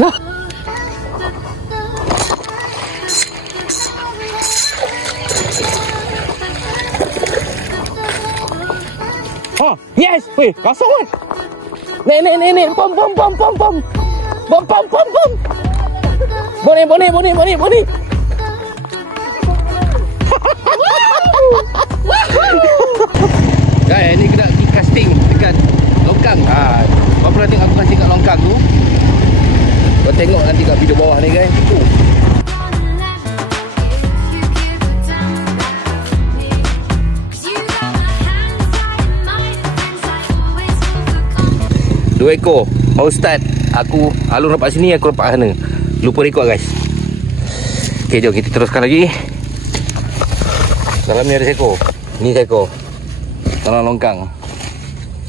Lah. Oh, yes. Weh, kosong weh. Nek. Pom. Boni. Guys, ni kita pergi casting dekat longkang. Kau pernah tengok aku casting kat longkang tu? Kau tengok nanti kat video bawah ni guys. Dua ekor. Baru start. Aku Alun dapat sini, aku dapat sana. Lupa rekod guys. Okay, jom kita teruskan lagi. Dalam ni ada seekor. Ni seekor. Dalam longkang.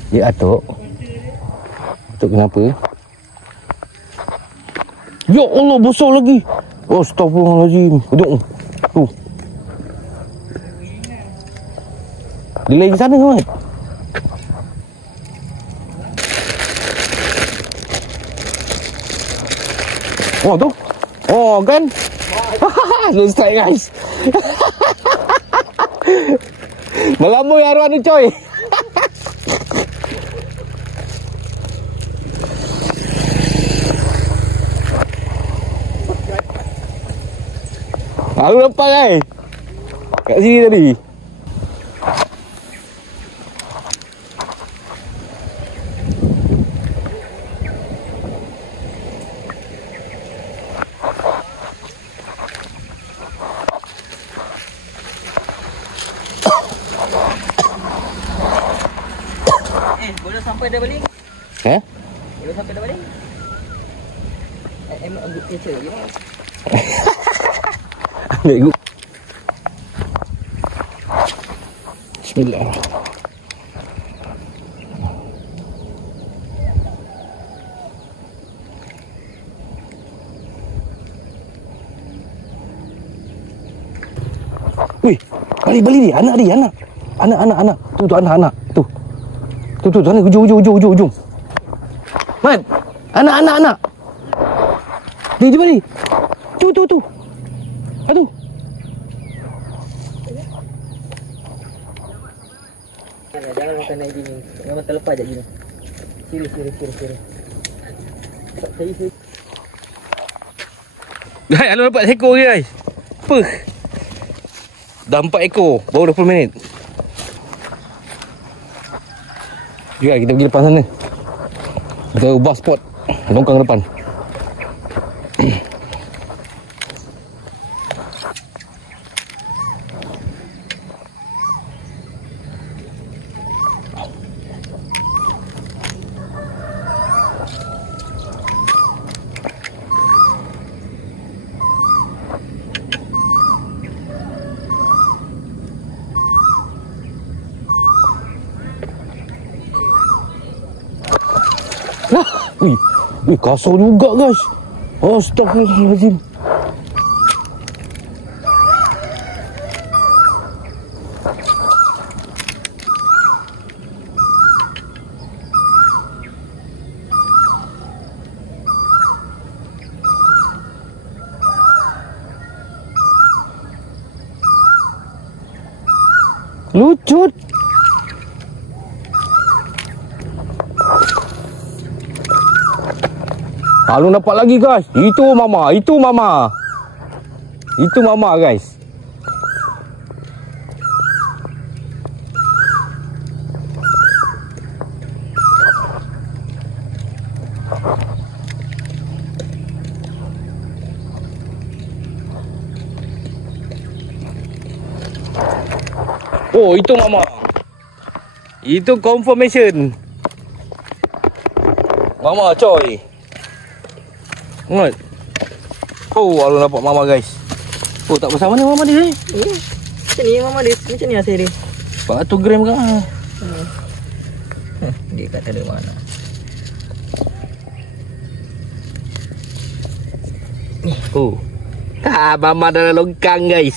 Dia atuk. Atuk kenapa? Ya Allah, besar lagi. Astagfirullahaladzim. Jom. Tu. Dia lagi sana kan? Oh tu. Oh kan. Selesai guys. Melambui arwah ni coy. Aku lepas guys. Kat sini tadi. Boleh sampai dah balik? Boleh sampai dah balik? Ambil picture je lah. Ambil gua. Bismillah. Wih, balik dia. Anak. Tu anak. Tu sana hujung. Man, anak. Dia balik. Tu. Aduh. Jangan makan naik gini. Memang terlepas je gini. Serius. Saya. Guys, Alun dapat seekor je guys. Apa? Dah 4 ekor. Baru 20 minit. Jom kita pergi depan sana. Kita ubah spot longkang depan. Lah, kasar juga guys. Astagfirullahaladzim. Lucut. Alun dapat lagi guys. Itu mama guys. Oh, itu mama. Itu confirmation. Mama coy. Ingat. Oh, Alun dapat mama guys. Oh, tak besar mana mama dia Macam ni mama dia. Macam ni hasil dia. 400 gram kan. Dia kata ada mana. Oh. Mama dalam longkang guys.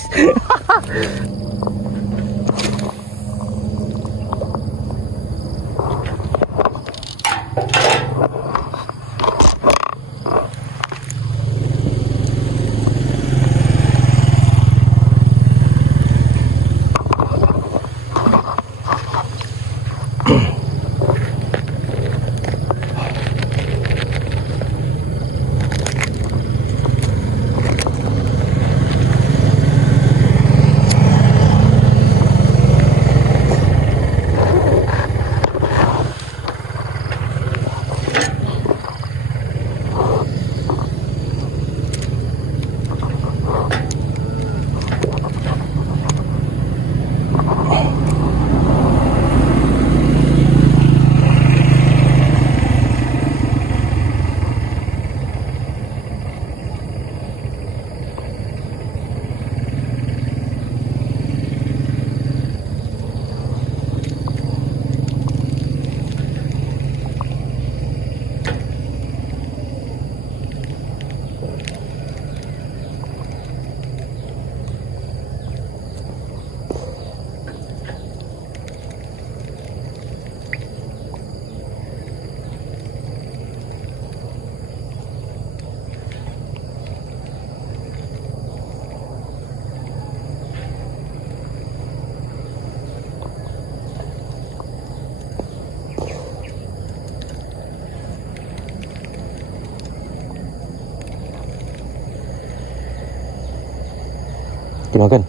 tengah kan.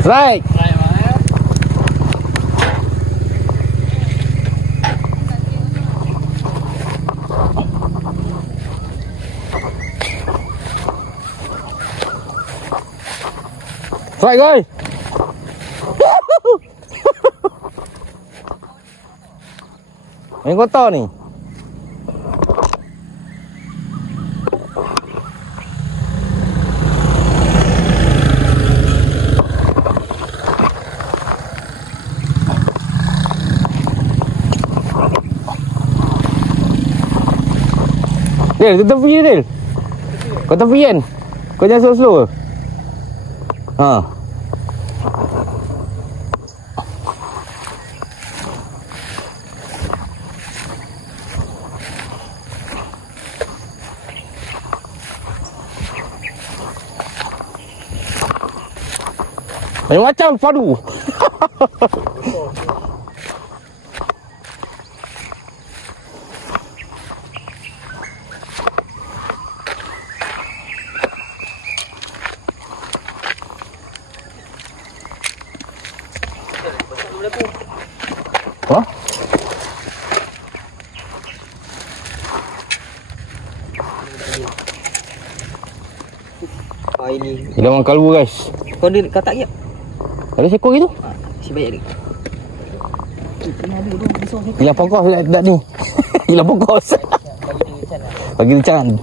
Strike. Strike rồi. Mấy con to này. Del, tu tepi Del. Kau tepi kan? Kau jangan slow-slow. Ha. Macam padu. Apa? Ini. Dia orang kalbu guys. Kau dia katak je. Ada seekor gitu? Si banyak dia. Hilang pokok dah ni. Hilang pokok. Bagi dia cangan.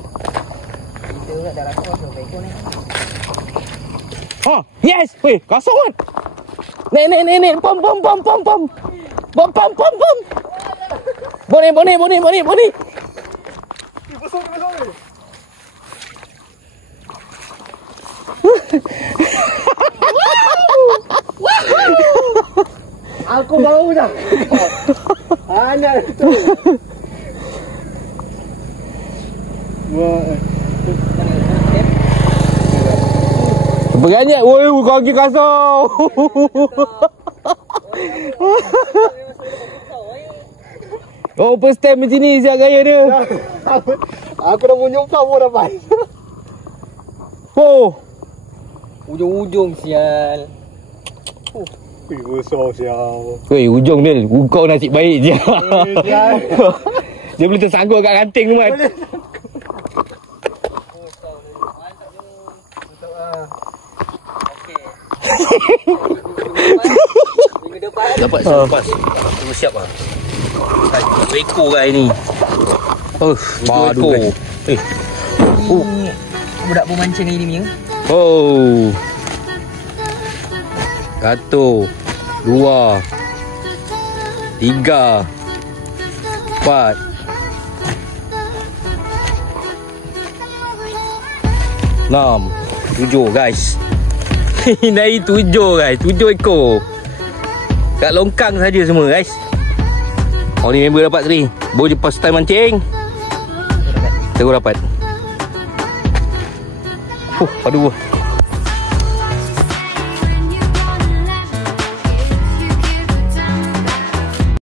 Ha, yes. Weh, kasut kan. Nek. Pom. Boni. Aku bau dah. Hanya tu. Beranyat. Woi, kaki kasar. Oh, first time macam ni siap gaya dia. Aku dah mau nyumpah pun dapat. Oh. Ujung-ujung sial. Besar sial. Weh, ujung dia. Kau nasib baik je. Dia boleh tersangkut kat ranting tu kan. Dapat selepas. Tunggu siap lah. Satu ekor kan ni. Padu kan. Budak pemancing ni punya. Oh. 1, 2, 3, 4. Enam, 7 guys. Naik 7 guys. 7 ekor. Kat longkang saja semua guys. Oh ni member dapat tadi. Baru je first time mancing. Terus dapat. Padu.